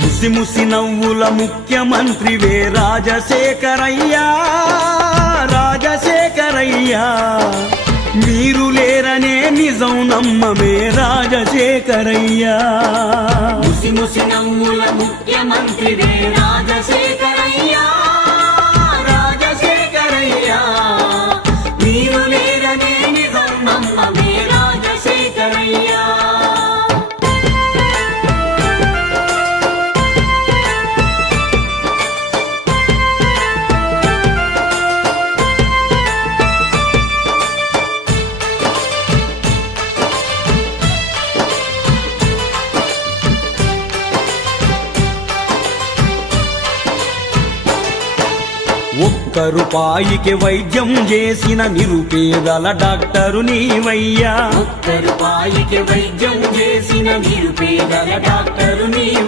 ముసి ముసి నవ్వుల ముఖ్యమంత్రివే రాజశేఖరయ్యా, రాజశేఖరయ్యా. మీరు లేరనే నిజం నమ్మమే రాజశేఖరయ్యా. ముసి ముసి నవ్వుల ముఖ్యమంత్రివే రాజశేఖరయ్యా, రాజశేఖరయ్యా. మీరు లేరనే నిజం నమ్మమే రాజశేఖరయ్యా. ఒక్క రూపాయికి వైద్యం చేసిన నిరుపేదల డాక్టరు నీవయ్యా. ఒక్క రూపాయికి వైద్యం చేసిన నిరుపేదల డాక్టరు నీవయ్యా.